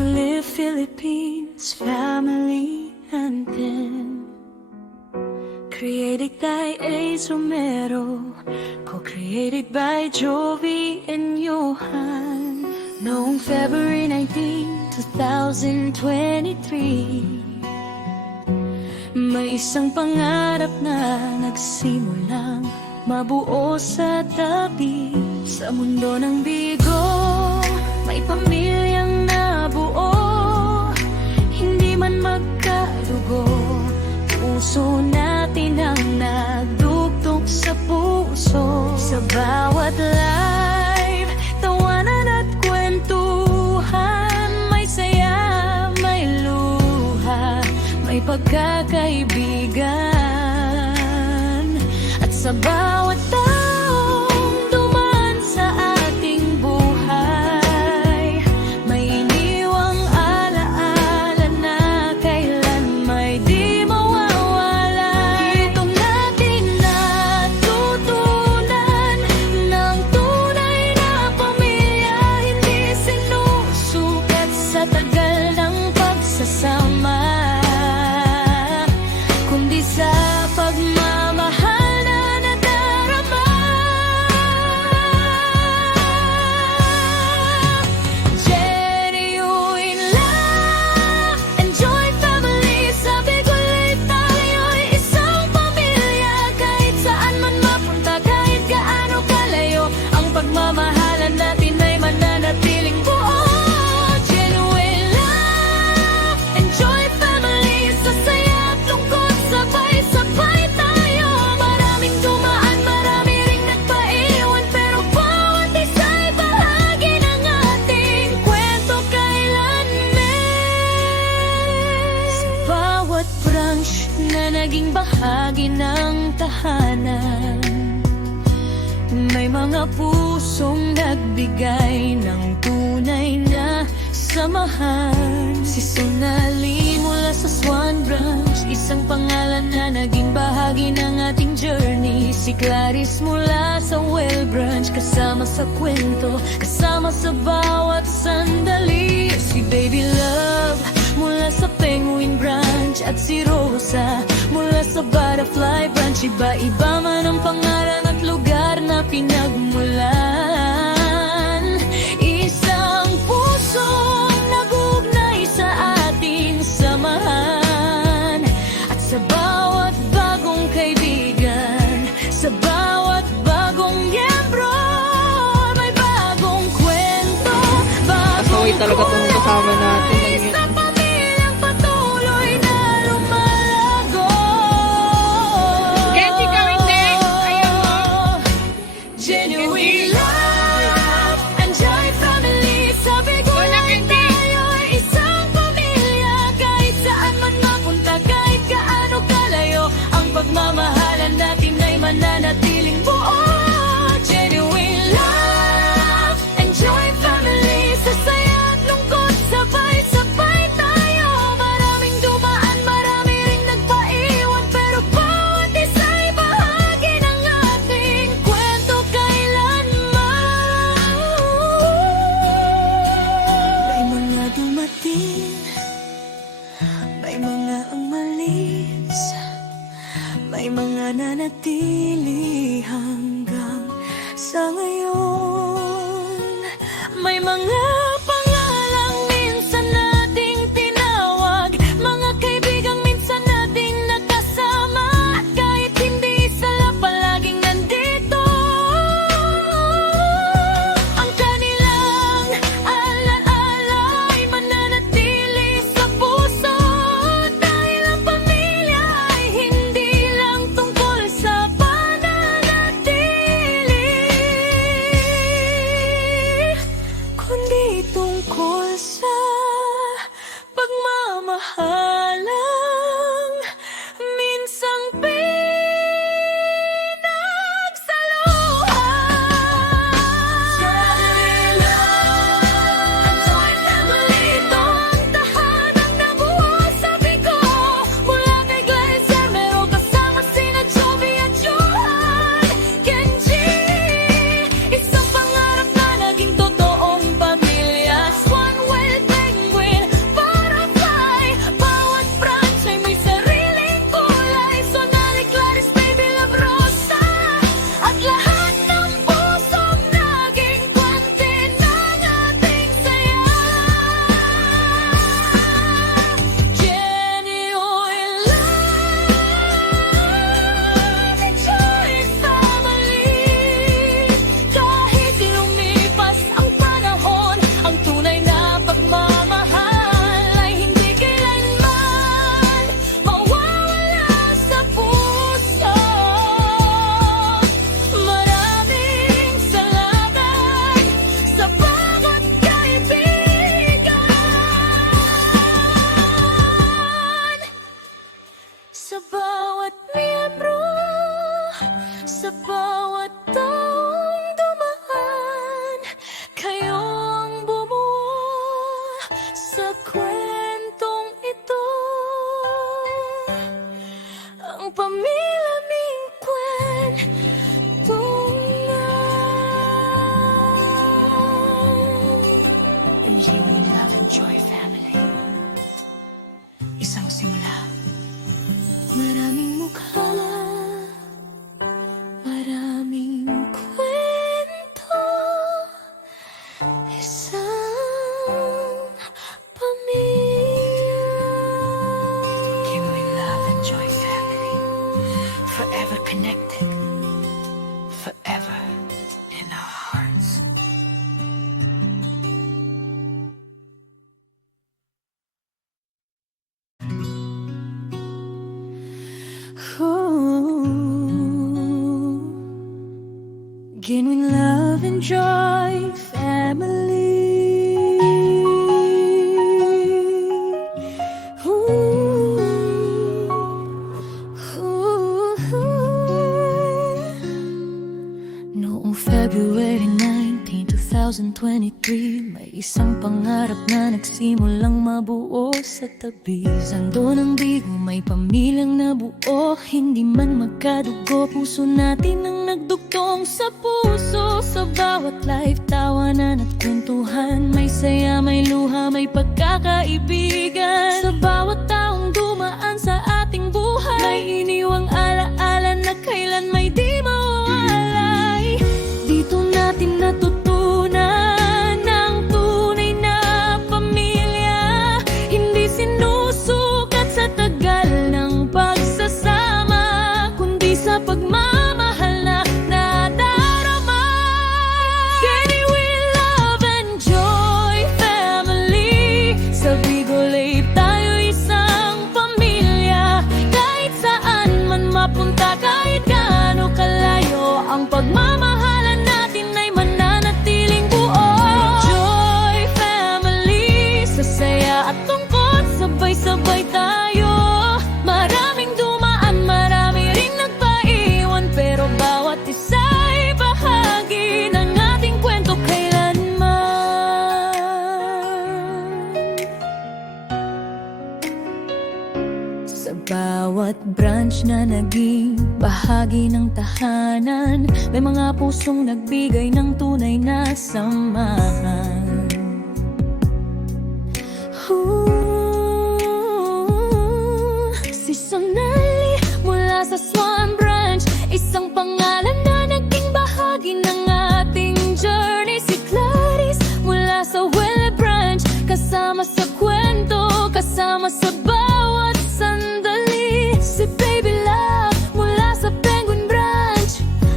who live Philippines, family anthem. Created by Ace Romero, co-created by Jovi and Johan. Noong February 19, 2023, may isang pangarap na nagsimulang mabuo sa tabi. Sa mundo ng bigo, may pamilyang nabuo, hindi man magkadugo. Puso natin ang nagdugtog sa puso. Sa bawat live, tawanan at kwentuhan, may saya, may luha, may pagkakaibigan. At sa bawat taong dumaan sa ating buhay, may iniwang alaala na kailan may di mawawala. Dito natin natutunan ng tunay na pamilya, hindi sinusukat sa tagal ng pagsasama, kundi sa pagmamahal na nadarama. Genuine love and joy family, sabi ko ulit, tayo'y isang pamilya. Kahit saan man mapunta, kahit gaano kalayo, ang pagmamahalan natin ay mananatiling buo. Genuine love and joy family, sa saya at lungkot, sabay-sabay tayo. Maraming dumaan, marami ring nagpaiwan, pero bawat isa'y bahagi ng ating kwento kailanman. Sa bawat branch na naging bahagi ng tahanan, may mga pusong nagbigay ng tunay na samahan. Si Sonali mula sa Swan Branch, isang pangalan na naging bahagi ng ating journey. Si Clarice mula sa Well Branch, kasama sa kwento, kasama sa bawat sandali. Si Baby Love mula sa Penguin Branch, at si Rosa mula sa Butterfly Branch. Iba-iba man ang pangalan at lugar na pinagmulan, isang pusong nag-uugnay sa ating samahan. At sa bawat bagong kaibigan, sa bawat bagong miyembro, may bagong kwento, bagong talaga itong kasama natin. sa pamilyang patuloy na lumalago. Kenji, ikaw hindi. Ayaw mo. Genuine love and joy family, sabi ko ulit, tayo'y isang pamilya. Kahit saan man mapunta, kahit gaano kalayo, ang pagmamahalan natin ay mananatiling buo. Genuine love and joy family, sa saya at lungkot, sabay-sabay sa kwentong ito, ang pamilya ming kwentong Genuine Love and Joy Family. Isang simula. maraming mukha, maraming kwento, isang pamilya. Genuine Love and Joy Family. Forever connected. Forever in our hearts. Genuine Love and Joy Family. Noong February 19, 2023, may isang pangarap na nagsimulang mabuo sa tabi. Sando ng bigo, may pamilyang nabuo, hindi man magkadugo. Puso natin ang nagdugtong sa puso. Sa bawat life, tawanan at kwentuhan, may saya, may luha, may pagkakaibigan. Sa bawat taong dumaan sa ating buhay, may iniwang alaala na kailan may di mawalay. Dito natin natutunan ang tunay na pamilya, hindi sinusukat sa tagal ng pagsasama, kundi sa pagmamahal na nadarama. Genuine Love and Joy Family. Sa Bigolay tayo isang pamilya, kahit saan man mapunta, kahit gaano kalayo, ang pagmamahalan natin ay mananatiling buo. Joy Family, sa saya at tungkot, sabay-sabay tayo. Maraming dumaan, marami ring nagpaiwan, pero bawat isa'y bahagi ng ating kwento kailanman. Sa bawat branch na naging bahagi ng tahanan, may mga pusong nagbigay ng tunay na samahan. Si Sonali mula sa Swan Branch, isang pangalan na naging bahagi ng ating journey. Si Clarice mula sa Welle Branch, kasama sa kwento, kasama sa bawat sandali. Si Baby Love mula sa Penguin Branch,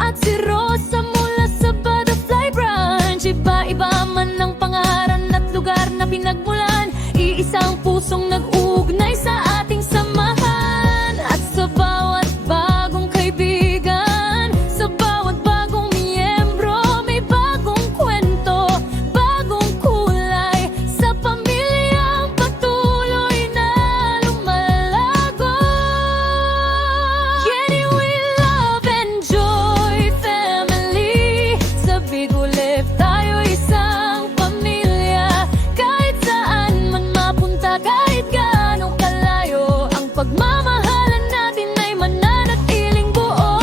at si Rosa mula sa Butterfly Branch. Iba-iba man ang pangaran at lugar na pinagmulan, iisang pusong nag-uugnay sa ating samahan. At sa bawat bagong kaibigan, sa bawat bagong miyembro, may bagong kwento, bagong kulay, sa pamilyang patuloy na lumalago. Genuine Love and Joy Family. Sa Bigolay tayo isang pamilya, kahit saan man mapunta, kahit gaano kalayo, ang pagmamahalan natin ay mananatiling buo.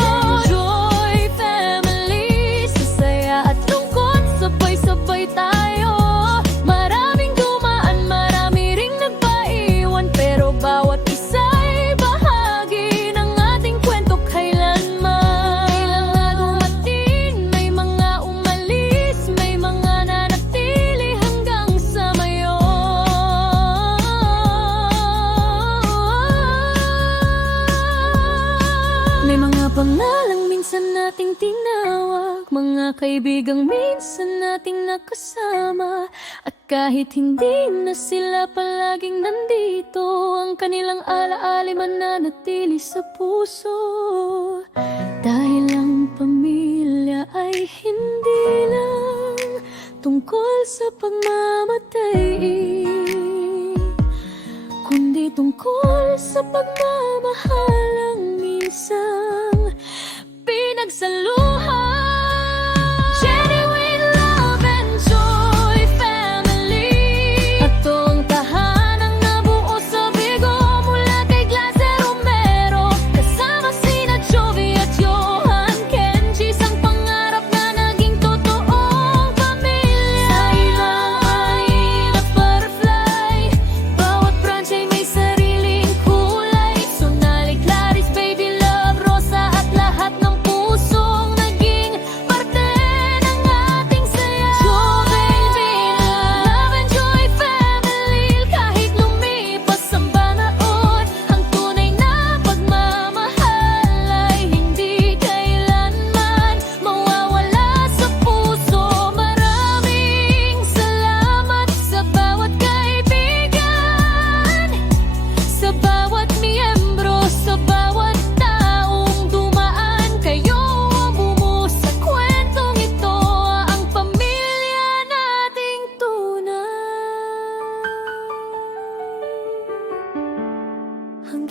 Joy Family, sa saya at lungkot, sabay-sabay tayo. Maraming dumaan, marami ring nagpaiwan, pero bawat isa'y bahagi ng ating kwento kailanman. May mga dumating, may mga umalis, may mga nanatili hanggang sa ngayon. May mga pangalang minsan nating tinawag, mga kaibigang minsan nating nakasama, at kahit hindi na sila palaging nandito, ang kanilang alaala mananatili sa puso. Dahil ang pamilya ay hindi lang tungkol sa pagmamatay, kundi tungkol sa pagmamahalang minsan pinagsaluhan. Genuine Love and Joy Family. At ang tahanan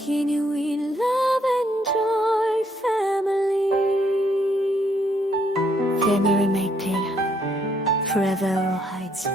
Kinewy Love and Joy Family. Family Maypil, forever Heights.